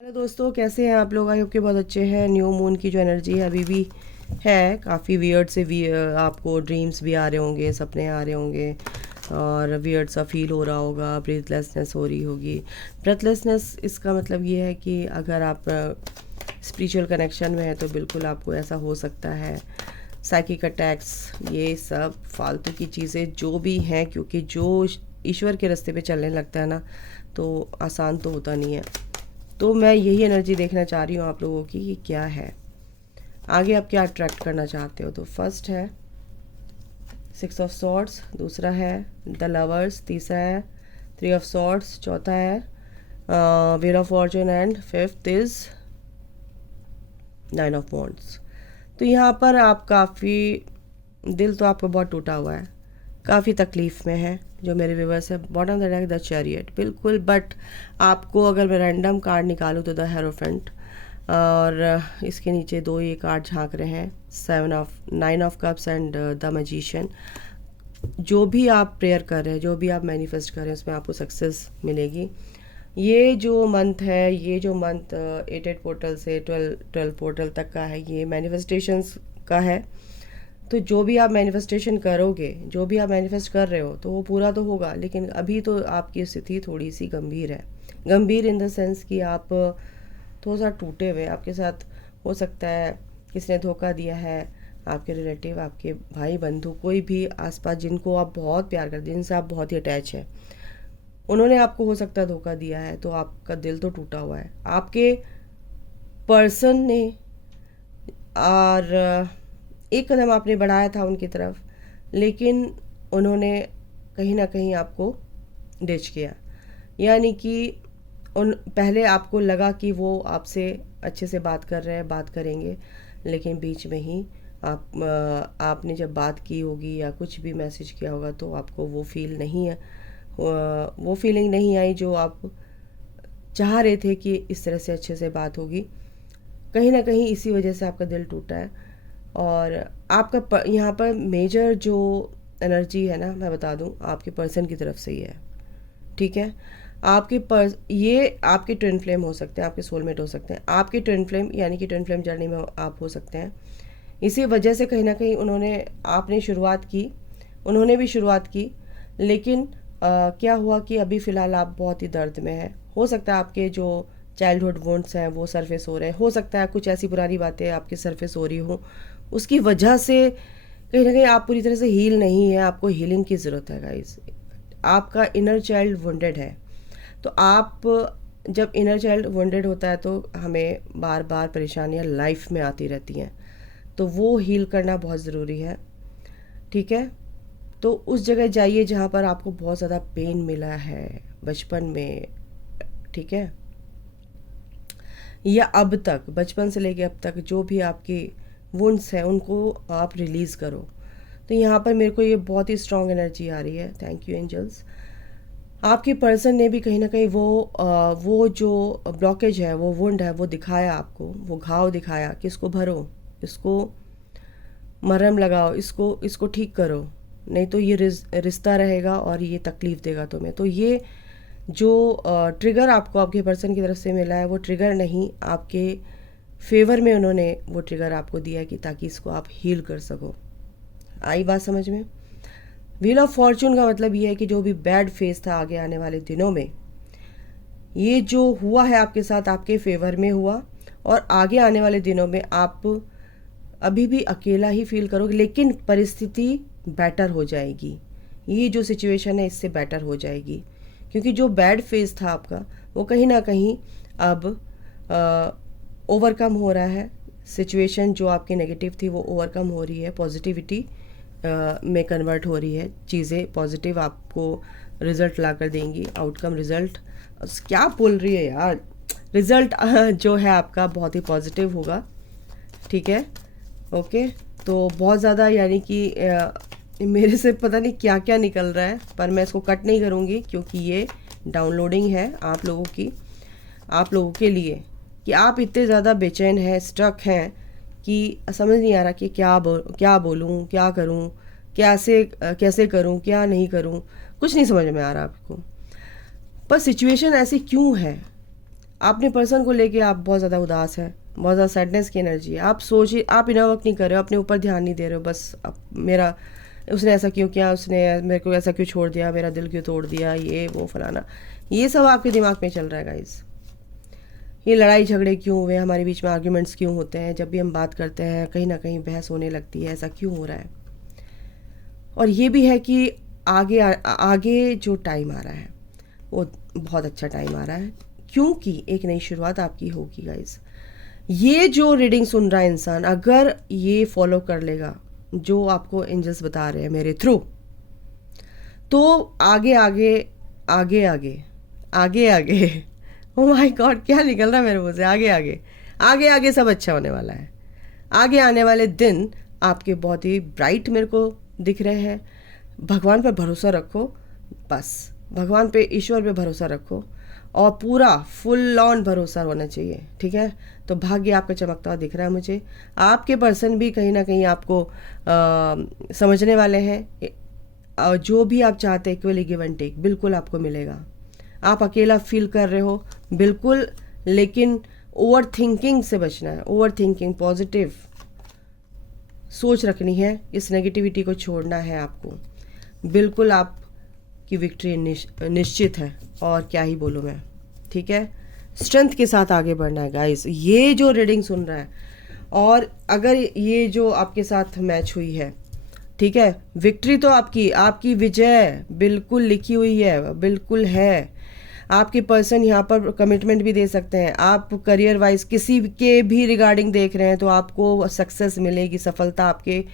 Hello दोस्तों, कैसे हैं आप लोग? आई होप के बहुत अच्छे हैं। न्यू मून की जो एनर्जी है अभी भी है काफ़ी वियर्ड से भी। आपको ड्रीम्स भी आ रहे होंगे, सपने आ रहे होंगे और वियर्ड सा फील हो रहा होगा। ब्रीथलेसनेस हो रही होगी। ब्रेथलेसनेस इसका मतलब ये है कि अगर आप स्पिरिचुअल कनेक्शन में है तो बिल्कुल आपको ऐसा हो सकता है। साइकिक अटैक्स, ये सब फालतू की चीज़ें जो भी हैं, क्योंकि जो ईश्वर के रास्ते पे चलने लगता है ना, तो आसान तो होता नहीं है। तो मैं यही एनर्जी देखना चाह रही हूँ आप लोगों की कि क्या है आगे, आप क्या अट्रैक्ट करना चाहते हो। तो फर्स्ट है 6 ऑफ सॉर्ड्स, दूसरा है द लवर्स, तीसरा है 3 ऑफ सॉर्ड्स, चौथा है wheel of Fortune and fifth is 9 of wands. तो यहाँ पर आप काफ़ी, दिल तो आपका बहुत टूटा हुआ है, काफ़ी तकलीफ़ में है। जो मेरे व्यूवर्स है, bottom the deck the chariot, बिल्कुल। बट आपको अगर मैं रैंडम कार्ड निकालूँ तो द हेरोफेंट, और इसके नीचे दो ये कार्ड झांक रहे हैं, 9 of cups and the magician. जो भी आप प्रेयर कर रहे हैं, जो भी आप मैनिफेस्ट कर रहे हैं, उसमें आपको सक्सेस मिलेगी। ये जो मंथ है, ये जो मंथ 8 पोर्टल से 12 पोर्टल तक का है, ये मैनिफेस्टेशंस का है। तो जो भी आप मैनिफेस्टेशन करोगे, जो भी आप मैनिफेस्ट कर रहे हो, तो वो पूरा तो होगा। लेकिन अभी तो आपकी स्थिति थोड़ी सी गंभीर है। गंभीर इन द सेंस कि आप थोड़ा सा टूटे हुए, आपके साथ हो सकता है किसी ने धोखा दिया है। आपके रिलेटिव, आपके भाई बंधु, कोई भी आसपास जिनको आप बहुत प्यार करते हैं, जिनसे आप बहुत ही अटैच हैं, उन्होंने आपको हो सकता है धोखा दिया है। तो आपका दिल तो टूटा हुआ है आपके पर्सन ने, और एक कदम आपने बढ़ाया था उनकी तरफ, लेकिन उन्होंने कहीं ना कहीं आपको डिच किया। यानी कि उन पहले आपको लगा कि वो आपसे अच्छे से बात कर रहे हैं, बात करेंगे, लेकिन बीच में ही आपने जब बात की होगी या कुछ भी मैसेज किया होगा तो आपको वो फील नहीं है, वो फीलिंग नहीं आई जो आप चाह रहे थे कि इस तरह से अच्छे से बात होगी। कहीं ना कहीं इसी वजह से आपका दिल टूटा है। और आपका यहाँ पर मेजर जो एनर्जी है ना, मैं बता दूँ, आपके पर्सन की तरफ से ही है। ठीक है, ये आपके ट्विन फ्लेम हो सकते हैं, आपके सोलमेट हो सकते हैं, आपके ट्विन फ्लेम, यानी कि ट्विन फ्लेम जर्नी में आप हो सकते हैं। इसी वजह से कहीं ना कहीं उन्होंने भी शुरुआत की, लेकिन क्या हुआ कि अभी फ़िलहाल आप बहुत ही दर्द में हैं। हो सकता है आपके जो चाइल्डहुड वुंड्स हैं वो सरफेस हो रहे हैं, हो सकता है कुछ ऐसी पुरानी बातें आपके सरफेस हो रही हो, उसकी वजह से कहीं ना कहीं आप पूरी तरह से हील नहीं है। आपको हीलिंग की ज़रूरत है गाइस। आपका इनर चाइल्ड वुंडेड है। तो आप, जब इनर चाइल्ड वुंडेड होता है तो हमें बार बार परेशानियाँ लाइफ में आती रहती हैं, तो वो हील करना बहुत ज़रूरी है। ठीक है, तो उस जगह जाइए जहाँ पर आपको बहुत ज़्यादा पेन मिला है बचपन में। ठीक है, या अब तक, बचपन से लेके अब तक जो भी आपकी वुंड्स हैं उनको आप रिलीज़ करो। तो यहाँ पर मेरे को ये बहुत ही स्ट्रॉन्ग एनर्जी आ रही है। Thank you angels. आपके पर्सन ने भी कहीं ना कहीं वो जो ब्लॉकेज है, वो वुंड है, वो दिखाया आपको, वो घाव दिखाया कि इसको भरो, इसको मरहम लगाओ, इसको इसको ठीक करो, नहीं तो ये रिश्ता रहेगा और ये तकलीफ़ देगा तुम्हें। तो ये जो ट्रिगर आपको आपके पर्सन की तरफ से मिला है, वो ट्रिगर नहीं, आपके फेवर में उन्होंने वो ट्रिगर आपको दिया है कि ताकि इसको आप हील कर सको। आई बात समझ में? व्हील ऑफ फॉर्चून का मतलब ये है कि जो भी बैड फेस था आगे आने वाले दिनों में, ये जो हुआ है आपके साथ आपके फेवर में हुआ, और आगे आने वाले दिनों में आप अभी भी अकेला ही फील करोगे, लेकिन परिस्थिति बेटर हो जाएगी। ये जो सिचुएशन है इससे बेटर हो जाएगी, क्योंकि जो बैड फेज था आपका वो कहीं ना कहीं अब ओवरकम हो रहा है। सिचुएशन जो आपकी नेगेटिव थी वो ओवरकम हो रही है, पॉजिटिविटी में कन्वर्ट हो रही है। चीज़ें पॉजिटिव आपको रिज़ल्ट ला कर देंगी। आउटकम, रिज़ल्ट, क्या बोल रही है यार, रिज़ल्ट जो है आपका बहुत ही पॉजिटिव होगा। ठीक है, ओके। तो बहुत ज़्यादा, यानी कि मेरे से पता नहीं क्या क्या निकल रहा है, पर मैं इसको कट नहीं करूँगी क्योंकि ये डाउनलोडिंग है आप लोगों के लिए, कि आप इतने ज़्यादा बेचैन हैं, स्ट्रक हैं, कि समझ नहीं आ रहा कि क्या बोलूँ, क्या करूँ, कैसे करूँ, क्या नहीं करूँ, कुछ नहीं समझ में आ रहा आपको। पर सिचुएशन ऐसी क्यों है? अपने पर्सन को लेके आप बहुत ज़्यादा उदास हैं, बहुत ज़्यादा सैडनेस की एनर्जी है। आप सोचिए, आप इनर वर्क नहीं कर रहे हो, अपने ऊपर ध्यान नहीं दे रहे हो, बस मेरा उसने ऐसा क्यों किया, उसने मेरे को ऐसा क्यों छोड़ दिया, मेरा दिल क्यों तोड़ दिया, ये वो फलाना, ये सब आपके दिमाग में चल रहा है गाइस। ये लड़ाई झगड़े क्यों हुए हमारे बीच में, आर्ग्यूमेंट्स क्यों होते हैं, जब भी हम बात करते हैं कहीं ना कहीं बहस होने लगती है, ऐसा क्यों हो रहा है। और ये भी है कि आगे जो टाइम आ रहा है वो बहुत अच्छा टाइम आ रहा है, क्योंकि एक नई शुरुआत आपकी होगी गाइस। ये जो रीडिंग सुन रहा है इंसान, अगर ये फॉलो कर लेगा जो आपको एंजल्स बता रहे हैं मेरे थ्रू, तो आगे आगे आगे आगे आगे आगे ओ माय गॉड, क्या निकल रहा है मेरे मुंह से, आगे आगे आगे आगे सब अच्छा होने वाला है। आगे आने वाले दिन आपके बहुत ही ब्राइट मेरे को दिख रहे हैं। भगवान पर भरोसा रखो, बस भगवान पे, ईश्वर पे भरोसा रखो, और पूरा फुल ऑन भरोसा होना चाहिए, ठीक है। तो भाग्य आपका चमकता हुआ दिख रहा है मुझे। आपके पर्सन भी कहीं ना कहीं आपको समझने वाले हैं। जो भी आप चाहते हैं, इक्वली गिव एंड टेक बिल्कुल आपको मिलेगा। आप अकेला फील कर रहे हो बिल्कुल, लेकिन ओवर थिंकिंग से बचना है। ओवर थिंकिंग, पॉजिटिव सोच रखनी है, इस नेगेटिविटी को छोड़ना है आपको। बिल्कुल आपकी विक्ट्री निश्चित है, और क्या ही बोलूँ मैं, ठीक है। स्ट्रेंथ के साथ आगे बढ़ना है गाइस। ये जो रीडिंग सुन रहा है, और अगर ये जो आपके साथ मैच हुई है, ठीक है, विक्ट्री तो आपकी विजय बिल्कुल लिखी हुई है, बिल्कुल है। आपके पर्सन यहाँ पर कमिटमेंट भी दे सकते हैं। आप करियर वाइज किसी के भी रिगार्डिंग देख रहे हैं तो आपको सक्सेस मिलेगी, सफलता आपके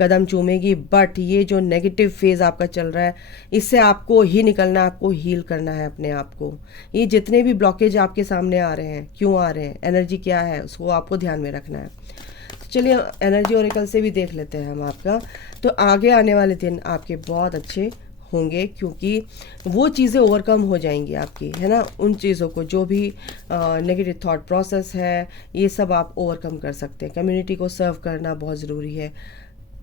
कदम चूमेगी। बट ये जो नेगेटिव फेज आपका चल रहा है, इससे आपको ही निकलना है, आपको हील करना है अपने आप को। ये जितने भी ब्लॉकेज आपके सामने आ रहे हैं, क्यों आ रहे हैं, एनर्जी क्या है, उसको आपको ध्यान में रखना है। तो चलिए एनर्जी ओरेकल से भी देख लेते हैं हम आपका। तो आगे आने वाले दिन आपके बहुत अच्छे होंगे, क्योंकि वो चीज़ें ओवरकम हो जाएंगी आपकी, है ना। उन चीज़ों को, जो भी नेगेटिव थॉट प्रोसेस है, ये सब आप ओवरकम कर सकते हैं। कम्युनिटी को सर्व करना बहुत ज़रूरी है।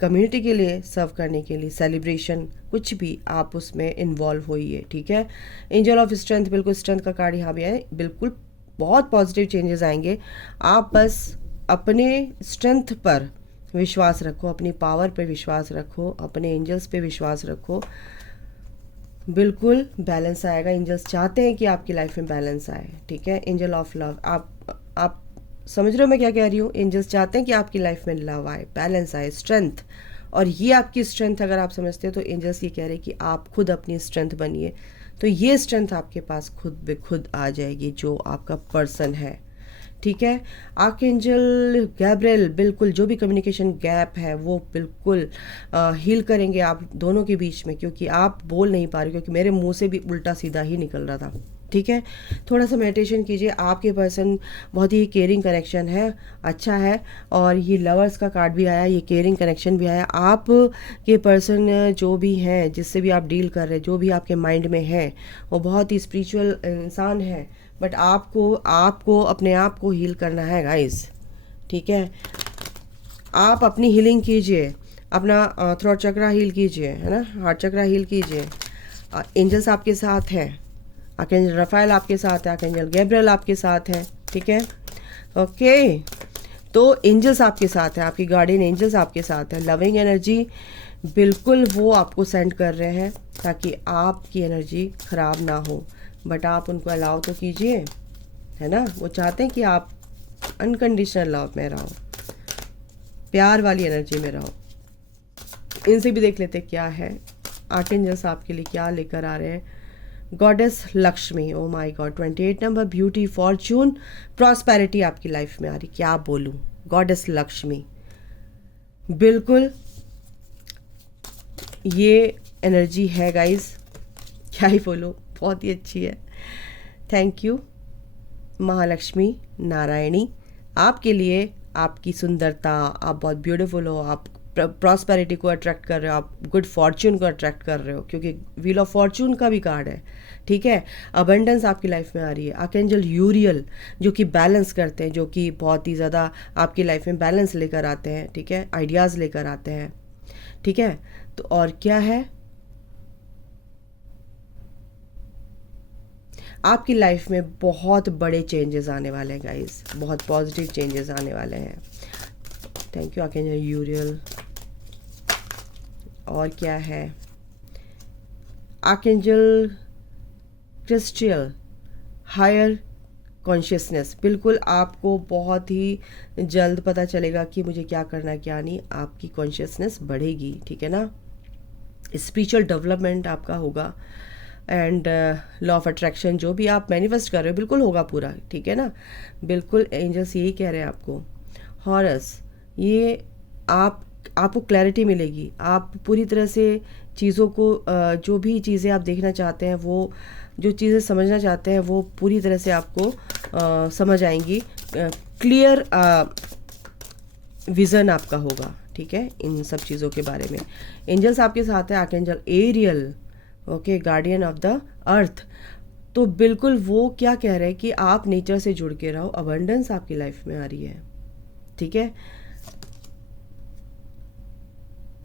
कम्युनिटी के लिए सर्व करने के लिए सेलिब्रेशन, कुछ भी आप उसमें इन्वॉल्व होइए, ठीक है। एंजल ऑफ स्ट्रेंथ, बिल्कुल स्ट्रेंथ का कार्ड यहाँ भी है, बिल्कुल बहुत पॉजिटिव चेंजेस आएंगे। आप बस अपने स्ट्रेंथ पर विश्वास रखो, अपनी पावर पे विश्वास रखो, अपने एंजल्स पे विश्वास रखो, बिल्कुल बैलेंस आएगा। एंजल्स चाहते हैं कि आपकी लाइफ में बैलेंस आए, ठीक है। एंजल ऑफ लव, आप समझ रहे हो मैं क्या कह रही हूँ। एंजल्स चाहते हैं कि आपकी लाइफ में लव आए, बैलेंस आए, स्ट्रेंथ। और ये आपकी स्ट्रेंथ अगर आप समझते हो, तो एंजल्स ये कह रहे हैं कि आप खुद अपनी स्ट्रेंथ बनिए। तो ये स्ट्रेंथ आपके पास खुद ब खुद आ जाएगी, जो आपका पर्सन है, ठीक है। आर्कएंजल गैब्रिएल, बिल्कुल जो भी कम्युनिकेशन गैप है वो बिल्कुल हील करेंगे आप दोनों के बीच में, क्योंकि आप बोल नहीं पा रहे, क्योंकि मेरे मुंह से भी उल्टा सीधा ही निकल रहा था, ठीक है। थोड़ा सा मेडिटेशन कीजिए। आपके पर्सन बहुत ही केयरिंग कनेक्शन है, अच्छा है। और ये लवर्स का कार्ड भी आया, ये केयरिंग कनेक्शन भी आया। आप के पर्सन जो भी हैं, जिससे भी आप डील कर रहे हैं, जो भी आपके माइंड में है, वो बहुत ही स्पिरिचुअल इंसान है। बट आपको अपने आप को हील करना है गाइस, ठीक है। आप अपनी हीलिंग कीजिए, अपना थ्रोट चक्रा हील कीजिए, है ना, हार्ट चक्रा हील कीजिए। एंजल्स आपके साथ हैं, आर्कएंजल रफाएल आपके साथ है, आर्कएंजल गैब्रिएल आपके साथ है, ठीक है। ओके, तो एंजल्स आपके साथ है, आपकी गार्डियन एंजल्स आपके साथ है। लविंग एनर्जी बिल्कुल वो आपको सेंड कर रहे हैं, ताकि आपकी एनर्जी खराब ना हो। बट आप उनको अलाउ तो कीजिए, है ना। वो चाहते हैं कि आप अनकंडीशनल लव में रहो, प्यार वाली एनर्जी में रहो। इनसे भी देख लेते क्या है आर्कएंजल्स आपके लिए, क्या लेकर आ रहे हैं। Goddess Lakshmi, oh my God, 28 number, beauty, Fortune, prosperity आपकी लाइफ में आ रही, क्या बोलूं। गॉडेस लक्ष्मी, बिल्कुल ये एनर्जी है गाइस, क्या ही बोलूं, बहुत ही अच्छी है। थैंक यू महालक्ष्मी नारायणी, आपके लिए। आपकी सुंदरता, आप बहुत ब्यूटीफुल हो, आप प्रॉस्पेरिटी को अट्रैक्ट कर रहे हो, आप गुड फॉर्च्यून को अट्रैक्ट कर रहे हो, क्योंकि व्हील ऑफ फॉर्च्यून का भी कार्ड है, ठीक है। अबंडेंस आपकी लाइफ में आ रही है। आर्कएंजल यूरियल, जो कि बैलेंस करते हैं, जो कि बहुत ही ज़्यादा आपकी लाइफ में बैलेंस लेकर आते हैं, ठीक है, आइडियाज़ लेकर आते हैं, ठीक है। तो और क्या है, आपकी लाइफ में बहुत बड़े चेंजेस आने वाले हैं गाइस, बहुत पॉजिटिव चेंजेस आने वाले हैं। Thank you archangel यूरियल। और क्या है, आर्कएंजल क्रिस्टियल, हायर कॉन्शियसनेस। बिल्कुल आपको बहुत ही जल्द पता चलेगा कि मुझे क्या करना है क्या नहीं, आपकी कॉन्शियसनेस बढ़ेगी, ठीक है ना। स्पिरिचुअल डेवलपमेंट आपका होगा एंड लॉ ऑफ अट्रैक्शन जो भी आप मैनिफेस्ट कर रहे हो बिल्कुल होगा पूरा, ठीक है ना। बिल्कुल एंजल्स यही कह रहे हैं आपको। हॉरस, ये आपको क्लैरिटी मिलेगी, आप पूरी तरह से चीज़ों को जो भी चीज़ें आप देखना चाहते हैं, वो जो चीज़ें समझना चाहते हैं वो पूरी तरह से आपको समझ आएंगी। क्लियर विज़न आपका होगा, ठीक है, इन सब चीज़ों के बारे में। एंजल्स आपके साथ है, archangel Ariel, okay, guardian of the earth. तो बिल्कुल वो क्या कह रहे हैं कि आप नेचर से जुड़ के रहो, अबंडेंस आपकी लाइफ में आ रही है, ठीक है।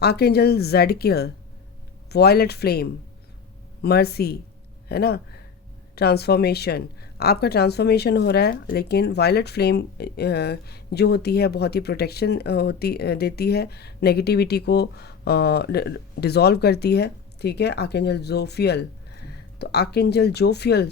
आर्कएंजल ज़ेडकियल, वॉयलेट फ्लेम, मर्सी, है ना, ट्रांसफॉर्मेशन। आपका ट्रांसफॉर्मेशन हो रहा है, लेकिन वायलेट फ्लेम जो होती है बहुत ही प्रोटेक्शन देती है, नेगेटिविटी को डिज़ोल्व करती है, ठीक है। आर्कएंजल जोफियल, तो आर्कएंजल जोफियल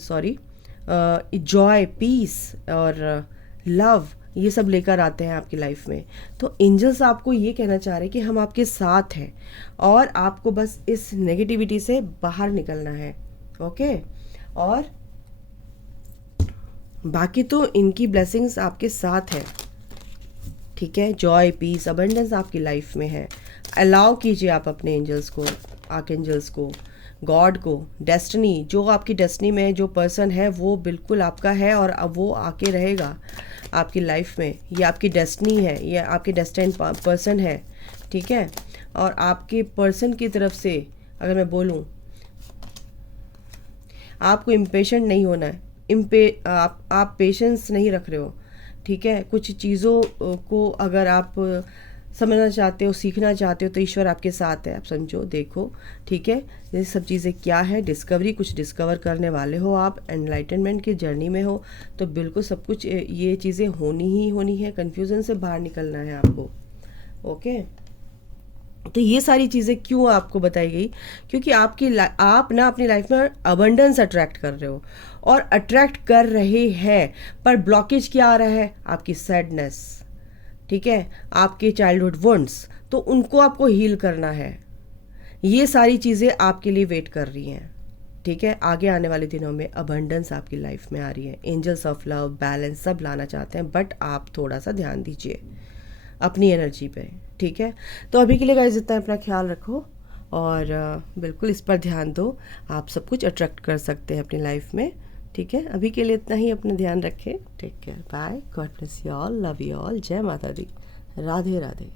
जॉय, पीस और लव, ये सब लेकर आते हैं आपकी लाइफ में। तो एंजल्स आपको ये कहना चाह रहे हैं कि हम आपके साथ हैं और आपको बस इस नेगेटिविटी से बाहर निकलना है, ओके। और बाकी तो इनकी ब्लेसिंग्स आपके साथ है, ठीक है। जॉय, पीस, अबंडेंस आपकी लाइफ में है। अलाउ कीजिए आप अपने एंजल्स को, आर्कएंजल्स को, गॉड को, डेस्टिनी, जो आपकी डेस्टिनी में जो पर्सन है वो बिल्कुल आपका है और अब वो आके रहेगा आपकी लाइफ में। ये आपकी डेस्टिनी है, ये आपके डेस्टिन्ड पर्सन है, ठीक है। और आपके पर्सन की तरफ से अगर मैं बोलूँ, आपको इम्पेशेंट नहीं होना है, आप पेशेंस नहीं रख रहे हो, ठीक है। कुछ चीज़ों को अगर आप समझना चाहते हो, सीखना चाहते हो, तो ईश्वर आपके साथ है, आप समझो, देखो, ठीक है। ये सब चीज़ें क्या है, डिस्कवरी, कुछ डिस्कवर करने वाले हो आप, एनलाइटनमेंट की जर्नी में हो, तो बिल्कुल सब कुछ ये चीज़ें होनी है। कन्फ्यूज़न से बाहर निकलना है आपको, ओके। तो ये सारी चीज़ें क्यों आपको बताई गई, क्योंकि आप ना अपनी लाइफ में अबंडेंस अट्रैक्ट कर रहे हो और अट्रैक्ट कर रहे हैं, पर ब्लॉकेज क्या आ रहा है, आपकी सैडनेस, ठीक है, आपके चाइल्डहुड वुंड्स, तो उनको आपको हील करना है। ये सारी चीज़ें आपके लिए वेट कर रही हैं, ठीक है। आगे आने वाले दिनों में अबंडेंस आपकी लाइफ में आ रही है। एंजल्स ऑफ लव, बैलेंस सब लाना चाहते हैं, बट आप थोड़ा सा ध्यान दीजिए अपनी एनर्जी पे, ठीक है। तो अभी के लिए गाइस इतना, अपना ख्याल रखो और बिल्कुल इस पर ध्यान दो, आप सब कुछ अट्रैक्ट कर सकते हैं अपनी लाइफ में, ठीक है। अभी के लिए इतना ही, अपना ध्यान रखें, take care, bye, God bless you all, love you all, जय माता दी, राधे राधे।